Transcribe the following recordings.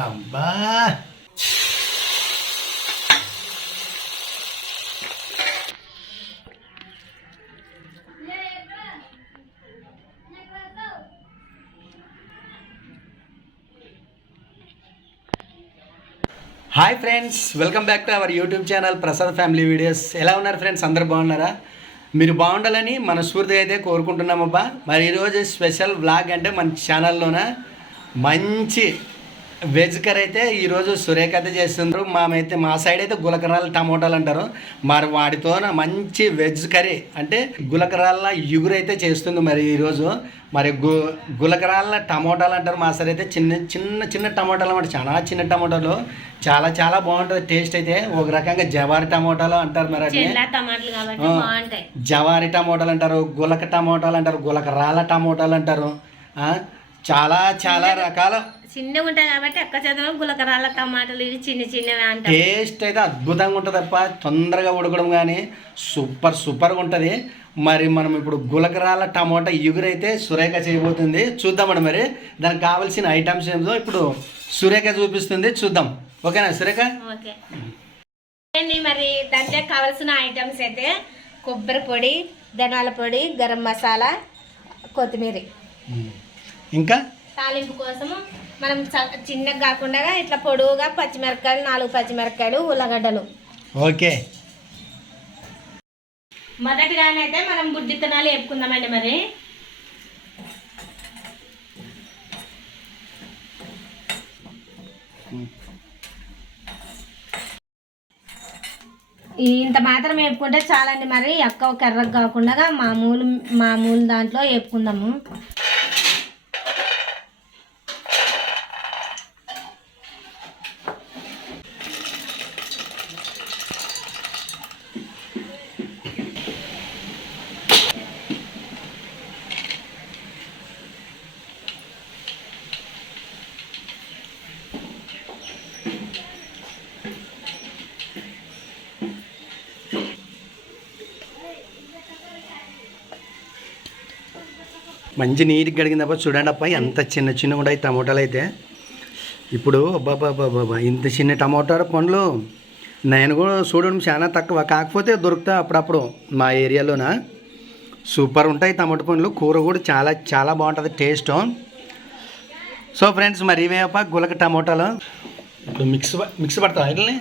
అబ్బా hi friends, welcome back to our YouTube channel Prasad family videos. ఎలా ఉన్నారు friends? అందరు బాగున్నారా? మీరు బాగుండాలని మనస్ఫూర్తిగా అయితే కోరుకుంటున్నామబ్బా. మరి ఈరోజు స్పెషల్ వ్లాగ్ అంటే మన ఛానల్లోన మంచి వెజ్ కర్రీ అయితే ఈరోజు సురేఖ అయితే చేస్తున్నారు. మా సైడ్ అయితే గులకరాల టమోటాలు అంటారు. మరి వాటితో మంచి వెజ్ కర్రీ అంటే గులకరాల ఇగురు అయితే చేస్తుంది. మరి ఈరోజు మరి గులకరాల టమోటాలు అంటారు. మా సైడ్ అయితే చిన్న చిన్న చిన్న టమోటాలు అన్నమాట. చాలా చిన్న టమోటాలు, చాలా చాలా బాగుంటుంది టేస్ట్ అయితే. ఒక రకంగా జవారి టమోటాలు అంటారు. మరి జవారి టమోటాలు అంటారు, గులక టమోటాలు అంటారు, గులకరాల టమోటాలు అంటారు. చాలా చాలా రకాల చిన్నగా ఉంటాయి కాబట్టి అక్క చేత గులకరాల టమాటాలు ఇవి చిన్న చిన్నవి అంటారు. టేస్ట్ అయితే అద్భుతంగా ఉంటుంది తప్ప తొందరగా ఉడకడం కానీ సూపర్గా ఉంటుంది. మరి మనం ఇప్పుడు గులకరాల టమోటా ఇగురైతే సురేఖ చేయబోతుంది. చూద్దామండి మరి దానికి కావాల్సిన ఐటమ్స్ ఏందో ఇప్పుడు సురేఖ చూపిస్తుంది. చూద్దాం. ఓకేనా సురేఖ? ఓకే అండి. మరి దాంట్లో కావాల్సిన ఐటమ్స్ అయితే కొబ్బరి పొడి, ధనియాల పొడి, గరం మసాలా, కొత్తిమీర, ఇంకా తాలింపు కోసము మనం చిన్నగా కాకుండా ఇట్లా పొడువుగా పచ్చిమిరపకాయలు, 4 పచ్చిమిరపకాయలు, ఉల్లగడ్డలు. ఓకే, మొదటిగానైతే మనం బుడ్డి విత్తనాలు వేపుకుందామండి. మరి ఇంత మాత్రం వేపుకుంటే చాలండి. మరి ఎక్కువ కర్రకు కాకుండా మామూలు దాంట్లో వేపుకుందాము. మంచి నీట్గా కడిగిందప్ప. చూడండి అప్ప, ఎంత చిన్న చిన్నగా ఉంటాయి టమోటాలు అయితే. ఇప్పుడు బాబా ఇంత చిన్న టమోటా పండ్లు నేను కూడా చూడడం చాలా తక్కువ, కాకపోతే దొరుకుతా అప్పుడప్పుడు మా ఏరియాలోన. సూపర్ ఉంటాయి టమాటో పండ్లు. కూర కూడా చాలా చాలా బాగుంటుంది టేస్ట్. సో ఫ్రెండ్స్, మరి ఇవేప గులక టమోటాలు ఇప్పుడు మిక్స్ పడతాం వీటిని.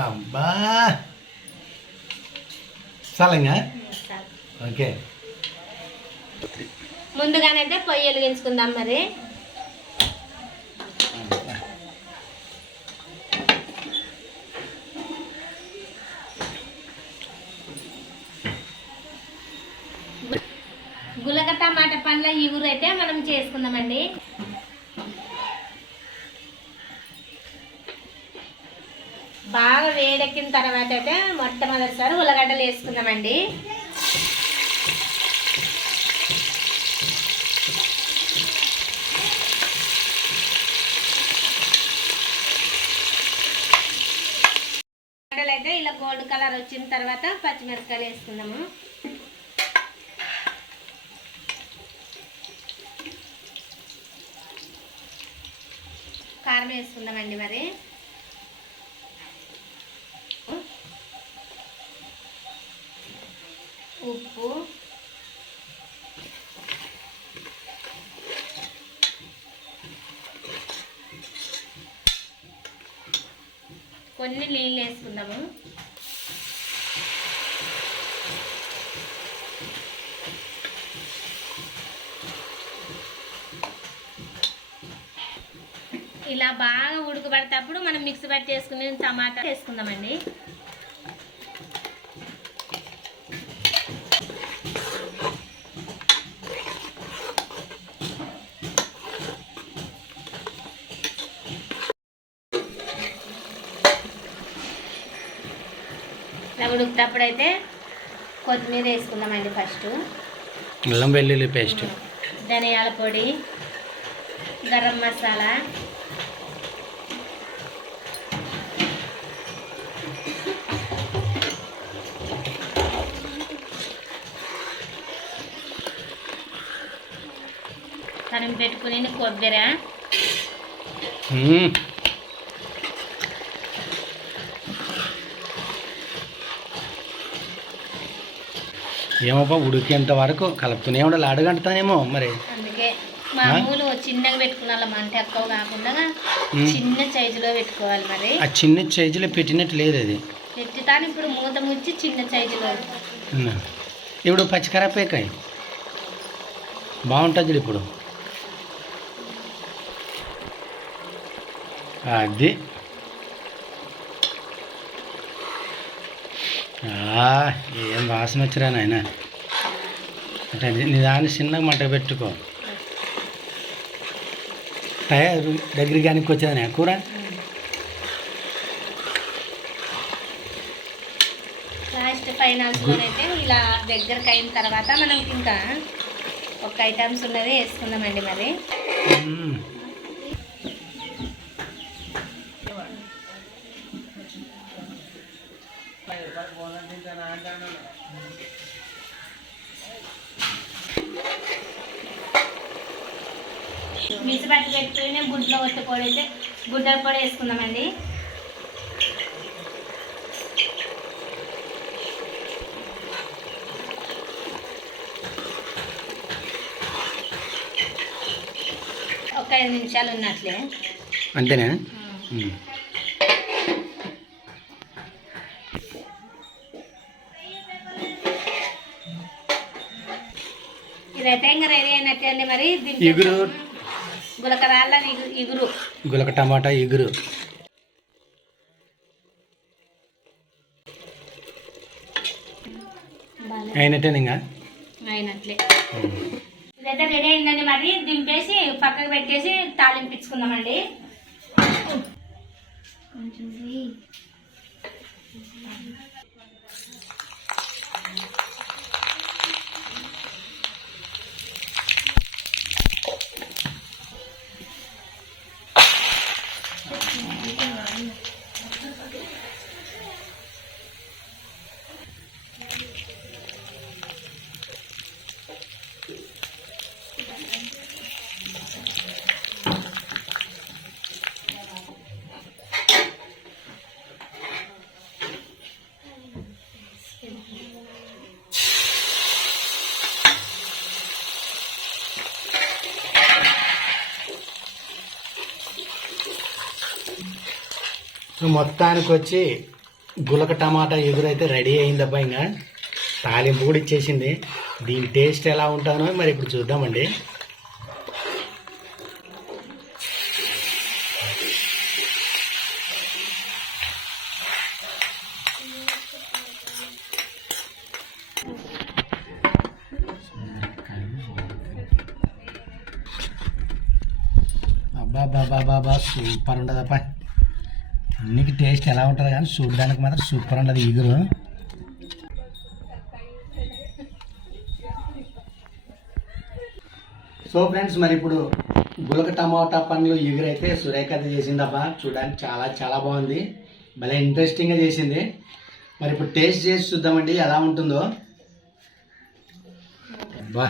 అబ్బా చాలంగా. ఓకే, ముందుగానైతే పొయ్యి వెలిగించుకుందాం. మరి గులక టమాటా పండ్ల ఇగురు అయితే మనం చేసుకుందామండి. బాగా వేడెక్కిన తర్వాత అయితే మొట్టమొదటిసారి ఉల్లగడ్డలు వేసుకుందామండి. ఉల్లగడ్డలు అయితే ఇలా గోల్డ్ కలర్ వచ్చిన తర్వాత పచ్చిమిరపకాయలు వేసుకుందాము. కారం వేసుకుందామండి. మరి ఉప్పు, కొన్ని నీళ్ళు వేసుకుందాము. ఇలా బాగా ఉడకబడేటప్పుడు మనం మిక్సీ పట్టి వేసుకుని టమాటా వేసుకుందామండి. ఉడికేటప్పుడు అయితే కొత్తిమీర వేసుకుందామండి. ఫస్ట్ అల్లం వెల్లుల్లి పేస్ట్, ధనియాల పొడి, గరం మసాలా, మేము పెట్టుకుని కొబ్బరి ఏమోపా ఉడికేంత వరకు కలుపుతూనే ఉండాలి, అడగంటుతానేమో మరి. అందుకే మామూలు చిన్నగా పెట్టుకున్నాం, మంట ఎక్కువ కాకుండా చిన్న సైజులో పెట్టుకోవాలి. మరి ఆ చిన్న సైజులో పెట్టినట్టు లేదు అది, పెట్టుతాను ఇప్పుడు మూత ముచ్చి చిన్న సైజులో. ఇప్పుడు పచ్చికరపేకాయ బాగుంటుంది ఇప్పుడు. అది ఏం వాసన వచ్చిరా నాయన. అంటే నిదాన్ని చిన్నగా మంట పెట్టుకో. తయారు దగ్గరికి కానీ వచ్చేదా కూర. లాస్ట్ ఫైనల్స్లో అయితే ఇలా దగ్గరకు అయిన తర్వాత మనం ఇంకా ఒక ఐటమ్స్ ఉన్నది వేసుకుందామండి. మరి మిసిపట్టి పెట్టుకుని గుడ్లో ఒట్టి పొడి అయితే గుడ్డల పొడి వేసుకుందామండి. ఒక 5 నిమిషాలు ఉన్నట్లే, అంతేనా. ఇదైతే ఇంకా రెడీ అయినట్టే అండి. మరి ఇగురు గులకరాళ్ళ ఇగురు, గులక టమాటా ఇగురు అయినట్టే ఇంకా అయినట్లే. ఇదైతే రెడీ అయిందండి. మరి దింపేసి పక్కకు పెట్టేసి తాలింపించుకుందామండి. మొత్తానికి వచ్చి గులక టమాటా ఎగురైతే రెడీ అయిందబ్బా. ఇంకా తాలింపు కూడా ఇచ్చేసింది. దీని టేస్ట్ ఎలా ఉంటుందో మరి ఇప్పుడు చూద్దామండి. అబ్బా బాబా బాబా సూపర్ ఉండదప్పా. అన్నికి టేస్ట్ ఎలా ఉంటుంది కానీ చూడడానికి మాత్రం సూపర్ ఉండదు ఇగురు. సో ఫ్రెండ్స్, మరి ఇప్పుడు గులక టమాటా పండ్లు ఎగురైతే సురేఖ చేసిందబ్బా. చూడడానికి చాలా చాలా బాగుంది, భలే ఇంట్రెస్టింగ్గా చేసింది. మరి ఇప్పుడు టేస్ట్ చేసి చూద్దామండి ఎలా ఉంటుందో. అబ్బా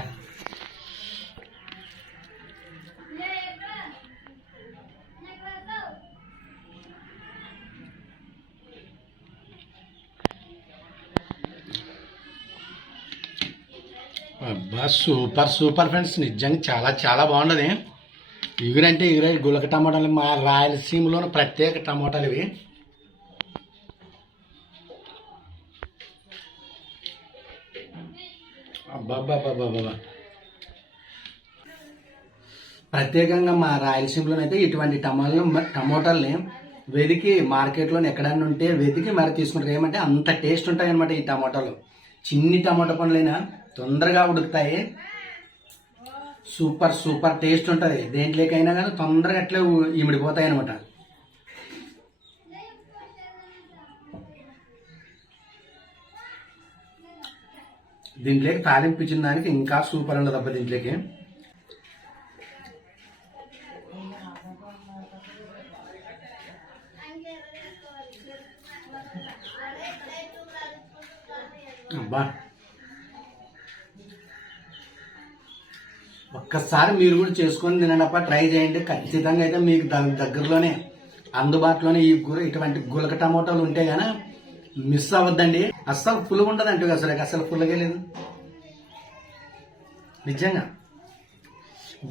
అబ్బా సూపర్ సూపర్ ఫ్రెండ్స్, నిజంగా చాలా చాలా బాగుండదు. ఇగురంటే ఇగురే గులక టమాటాలు, మా రాయలసీమలోని ప్రత్యేక టమాటాలు ఇవి. అబ్బాబ్బాబ్బాబ్బా, ప్రత్యేకంగా మా రాయలసీమలోనైతే ఇటువంటి టమోటాలని వెతికి మార్కెట్లో ఎక్కడన్నా ఉంటే వెతికి మరి తీసుకుంటారు. ఏమంటే అంత టేస్ట్ ఉంటాయి అన్నమాట ఈ టమాటాలు. చిన్ని టమాటా పండ్లైనా తొందరగా ఉడుకుతాయి. సూపర్ సూపర్ టేస్ట్ ఉంటుంది. దేంట్లోకైనా కానీ తొందరగా అట్లే ఇమిడిపోతాయి అనమాట. దీంట్లోకి తాలింపు ఇచ్చిన దానికి ఇంకా సూపర్ ఉండదు అబ్బా. దీంట్లోకి అబ్బా ఒక్కసారి మీరు కూడా చేసుకొని తినండి ట్రై చేయండి. ఖచ్చితంగా అయితే మీకు దగ్గరలోనే అందుబాటులోనే ఈ ఇటువంటి గులక టమోటాలు ఉంటే గానీ మిస్ అవ్వద్దండి. అస్సలు పులుగు ఉండదు అంటే అసలు పుల్లగే లేదు, నిజంగా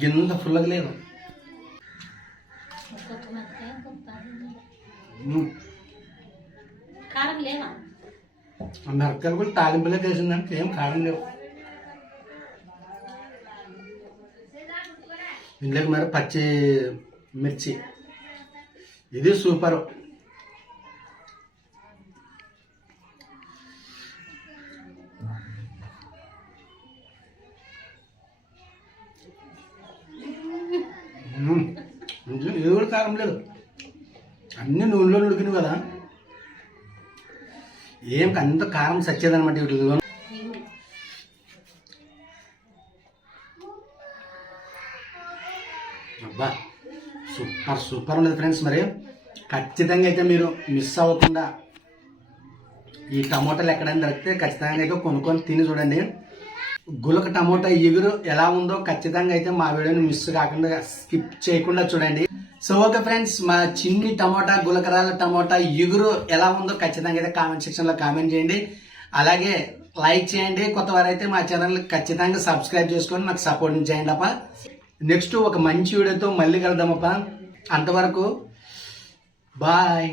గింత పుల్లగా లేదు. కారం లేవా? మిరపకాయలు కూడా తాలింపులే వేసిందంటే ఏం కారం లేవు. ఇందులోకి మరి పచ్చి మిర్చి, ఇది సూపర్. ఇది కూడా కారం లేదు, అన్ని నూనెలో ఉడికినవి కదా, ఏం అంత కారం సచ్చేదనమాట వీటిలో. అబ్బా సూపర్ సూపర్ ఉన్నది ఫ్రెండ్స్. మరి ఖచ్చితంగా అయితే మీరు మిస్ అవ్వకుండా ఈ టమోటాలు ఎక్కడైనా దొరికితే ఖచ్చితంగా అయితే కొనుక్కొని తిని చూడండి. గులక టమోటా ఎగురు ఎలా ఉందో ఖచ్చితంగా అయితే మా వీడియోని మిస్ కాకుండా స్కిప్ చేయకుండా చూడండి. సో ఓకే ఫ్రెండ్స్, మా చిన్ని టమోటా గులకరాల టమోటా ఎగురు ఎలా ఉందో ఖచ్చితంగా అయితే కామెంట్ సెక్షన్ లో కామెంట్ చేయండి. అలాగే లైక్ చేయండి. కొత్త వారైతే మా ఛానల్ ఖచ్చితంగా సబ్స్క్రైబ్ చేసుకొని మాకు సపోర్ట్ చేయండి అప్ప. నెక్స్ట్ ఒక మంచి వీడియోతో మళ్ళీ కలుద్దామప్ప. అంతవరకు బాయ్.